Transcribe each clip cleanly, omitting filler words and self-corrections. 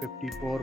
54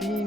3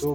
2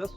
10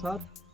7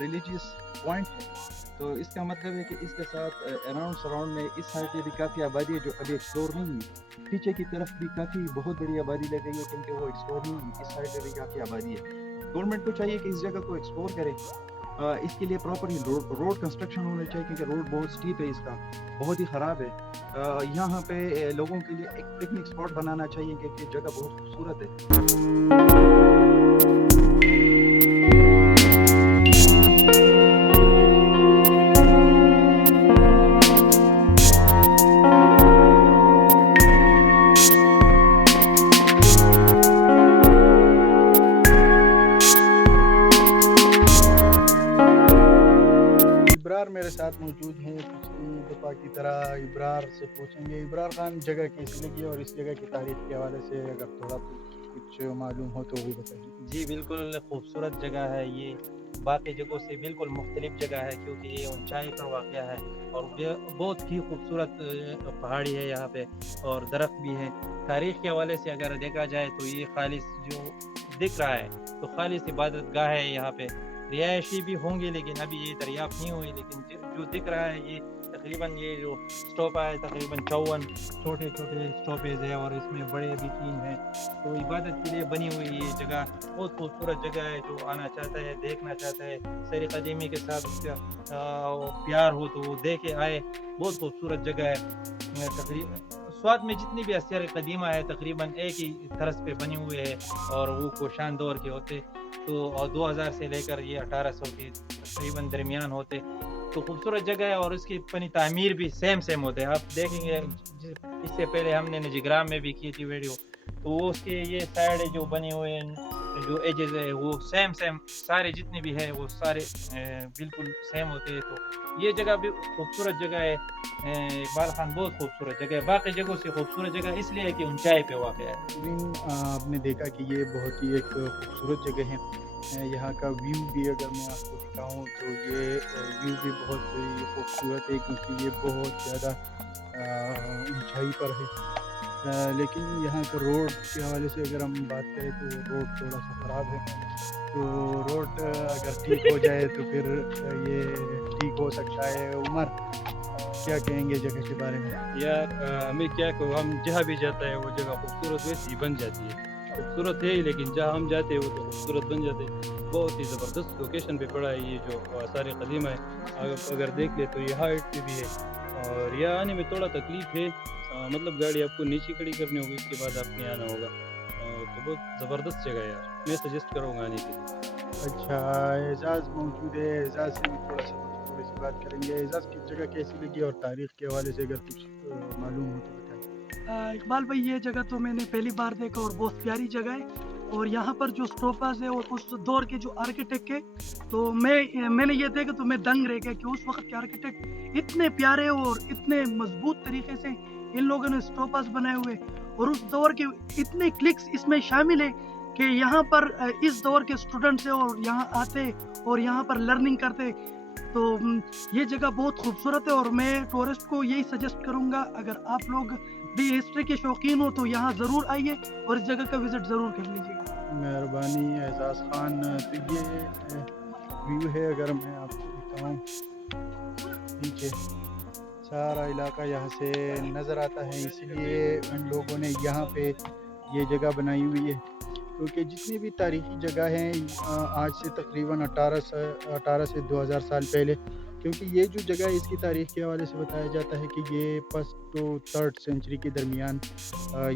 religious point ہے. تو اس کا مطلب ہے کہ اس کے ساتھ اراؤنڈ سراؤنڈ میں اس سائڈ پہ بھی کافی آبادی ہے جو ابھی ایکسپلور نہیں ہوئی. پیچھے کی طرف بھی کافی بہت بڑی آبادی لگ گئی ہے کیونکہ وہ ایکسپلور نہیں ہوئی. اس سائڈ پہ بھی کافی آبادی ہے. گورنمنٹ کو چاہیے کہ اس جگہ کو ایکسپلور کرے. اس کے لیے پراپرلی روڈ کنسٹرکشن ہونا چاہیے کیونکہ روڈ بہت اسٹیپ ہے, اس کا بہت ہی خراب ہے. یہاں پہ لوگوں کے لیے ایک پکنک اسپاٹ بنانا چاہیے کیونکہ جگہ بہت خوبصورت ہے. ابرار میرے ساتھ موجود ہیں. پچھلی دفعہ کی طرح ابرار سے پوچھیں گے. ابرار خان, جگہ کیسی لگی اور اس جگہ کی تاریخ کے حوالے سے اگر تھوڑا کچھ معلوم ہو تو وہ بتائیے. جی بالکل خوبصورت جگہ ہے. یہ باقی جگہوں سے بالکل مختلف جگہ ہے کیونکہ یہ اونچائی پر واقع ہے اور بہت ہی خوبصورت پہاڑی ہے یہاں پہ اور درخت بھی ہے. تاریخ کے حوالے سے اگر دیکھا جائے تو یہ خالص جو دکھ رہا ہے تو خالص عبادت گاہ ہے. یہاں پہ رہائشی بھی ہوں گے لیکن ابھی یہ دریافت نہیں ہوئی. لیکن جو دکھ رہا ہے یہ تقریباً یہ جو اسٹاپ ہے تقریباً 54 چھوٹے چھوٹے اسٹاپیز ہیں اور اس میں بڑے بھی 3 ہیں. تو عبادت کے لیے بنی ہوئی یہ جگہ بہت خوبصورت جگہ ہے. جو آنا چاہتا ہے, دیکھنا چاہتا ہے, سیر قدیمی کے ساتھ اس کا پیار ہو تو وہ دیکھے آئے. بہت خوبصورت جگہ ہے. سوات میں جتنی بھی آثار قدیمہ ہے تقریباً ایک ہی طرز پہ بنے ہوئے ہیں اور وہ کوشان دور کے ہوتے. تو 2000 سے لے کر یہ 1800 کے تقریباً درمیان ہوتے. تو خوبصورت جگہ ہے اور اس کی پنی تعمیر بھی سیم ہوتے ہیں. آپ دیکھیں گے اس سے پہلے ہم نے نجگرام میں بھی کی تھی ویڈیو, تو وہ اس کے یہ سائڈ جو بنے ہوئے ہیں جو ایجز ہے وہ سیم سارے جتنے بھی ہے وہ سارے بالکل سیم ہوتے ہیں. تو یہ جگہ بھی خوبصورت جگہ ہے. اقبال خان بہت خوبصورت جگہ ہے. باقی جگہوں سے خوبصورت جگہ اس لیے ہے کہ اونچائی پہ واقع ہے. آپ نے دیکھا کہ یہ بہت ہی ایک خوبصورت جگہ ہے. یہاں کا ویو بھی اگر میں آپ کو دکھاؤں تو یہ ویو بھی بہت ہی خوبصورت ہے کیونکہ یہ بہت زیادہ اونچائی پر ہے. لیکن یہاں کا روڈ کے حوالے سے اگر ہم بات کریں تو روڈ تھوڑا سا خراب ہے. تو روڈ اگر ٹھیک ہو جائے تو پھر یہ ٹھیک ہو سکتا ہے. عمر, کیا کہیں گے جگہ کے بارے میں؟ یار ہمیں کیا کہ ہم جہاں بھی جاتا ہے وہ جگہ خوبصورت ویسی ہی بن جاتی ہے. خوبصورت ہے لیکن جہاں ہم جاتے ہیں وہ تو خوبصورت بن جاتے ہیں. بہت ہی زبردست لوکیشن پہ پڑا ہے یہ جو آثار قدیمہ ہے. اگر دیکھ لے تو یہ ہائٹ پہ بھی ہے اور یہ آنے میں تھوڑا تکلیف ہے. مطلب گاڑی آپ کو نیچے کھڑی کرنی ہوگی, اس کے بعد آپ نے آنا ہوگا. تو بہت زبردست جگہ ہے یار, میں سجیسٹ کروں گا آنے کے لیے. اچھا, اعزاز موجود ہے. اعزاز سے بھی تھوڑی سی بات کریں گے. اعزاز کی جگہ کیسی لگی اور تاریخ کے حوالے سے اگر کچھ معلوم ہو تو بتائیں. اقبال بھائی, یہ جگہ تو میں نے پہلی بار دیکھا اور بہت پیاری جگہ ہے. اور یہاں پر جو اسٹوپاز ہے اور اس دور کے جو آرکیٹیکٹ ہے تو میں نے یہ دیکھا تو میں دنگ رہ گیا کہ اس وقت کے آرکیٹیکٹ اتنے پیارے اور اتنے مضبوط طریقے سے ان لوگوں نے اسٹوپاز بنائے ہوئے اور اس دور کے اتنے کلکس اس میں شامل ہے کہ یہاں پر اس دور کے اسٹوڈنٹس اور یہاں آتے اور یہاں پر لرننگ کرتے. تو یہ جگہ بہت خوبصورت ہے اور میں ٹورسٹ کو یہی سجیسٹ کروں گا, اگر آپ لوگ بھی ہسٹری کے شوقین ہو تو یہاں ضرور آئیے اور اس جگہ کا وزٹ ضرور کر لیجیے گا. مہربانی اعزاز خان. تو یہ ویو ہے, اگر میں آپ کو دکھاؤں نیچے سارا علاقہ یہاں سے نظر آتا ہے. اس لیے ان لوگوں نے یہاں پہ یہ جگہ بنائی ہوئی ہے کیونکہ جتنی بھی تاریخی جگہ ہیں آج سے تقریباً 18 سے 2000 سال پہلے, کیونکہ یہ جو جگہ ہے اس کی تاریخ کے حوالے سے بتایا جاتا ہے کہ یہ 1st to 3rd سینچری کے درمیان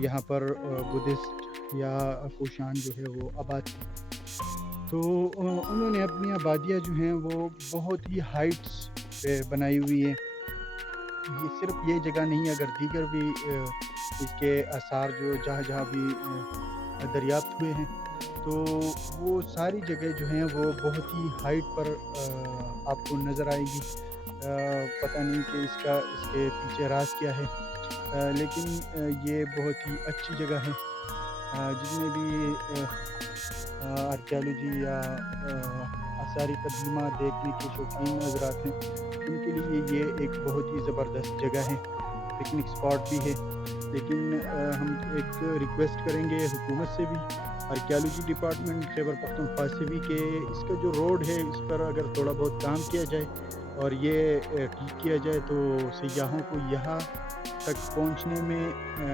یہاں پر بدھسٹ یا کوشان جو ہے وہ آباد تھے. تو انہوں نے اپنی آبادیاں جو ہیں وہ بہت ہی ہائٹس پہ بنائی ہوئی ہیں. یہ صرف یہ جگہ نہیں, اگر دیگر بھی اس کے آثار جو جہاں بھی دریافت ہوئے ہیں تو وہ ساری جگہ جو ہیں وہ بہت ہی ہائٹ پر آپ کو نظر آئے گی. پتہ نہیں کہ اس کے پیچھے راز کیا ہے, لیکن یہ بہت ہی اچھی جگہ ہے. جتنے بھی آرکیالوجی یا آثار قدیمہ دیکھنے کے شوقین حضرات ہیں ان کے لیے یہ ایک بہت ہی زبردست جگہ ہے, پکنک اسپاٹ بھی ہے. لیکن ہم ایک ریکویسٹ کریں گے حکومت سے بھی آرکیالوجی ڈپارٹمنٹ خیبر پختونخوا سے بھی کہ اس کا جو روڈ ہے اس پر اگر تھوڑا بہت کام کیا جائے اور یہ ٹھیک کیا جائے تو سیاحوں کو یہاں تک پہنچنے میں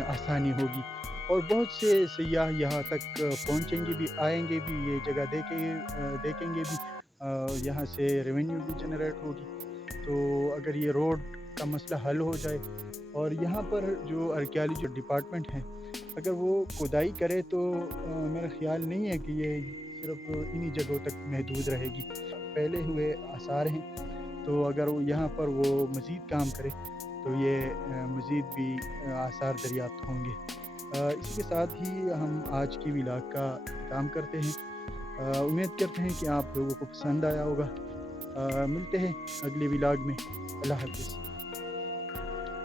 آسانی ہوگی، اور بہت سے سیاح یہاں تک پہنچیں گے بھی، آئیں گے بھی، یہ جگہ دیکھیں گے بھی، یہاں سے ریونیو بھی جنریٹ ہوگی۔ تو اگر یہ روڈ کا مسئلہ حل ہو جائے اور یہاں پر جو آرکیالوجی ڈپارٹمنٹ ہے اگر وہ کھدائی کرے تو میرا خیال نہیں ہے کہ یہ صرف انہی جگہوں تک محدود رہے گی، پہلے ہوئے آثار ہیں، تو اگر وہ یہاں پر وہ مزید کام کرے تو یہ مزید بھی آثار دریافت ہوں گے۔ اسی کے ساتھ ہی ہم آج کی ولاگ کا اختتام کرتے ہیں۔ امید کرتے ہیں کہ آپ لوگوں کو پسند آیا ہوگا۔ ملتے ہیں اگلے ولاگ میں۔ اللہ حافظ۔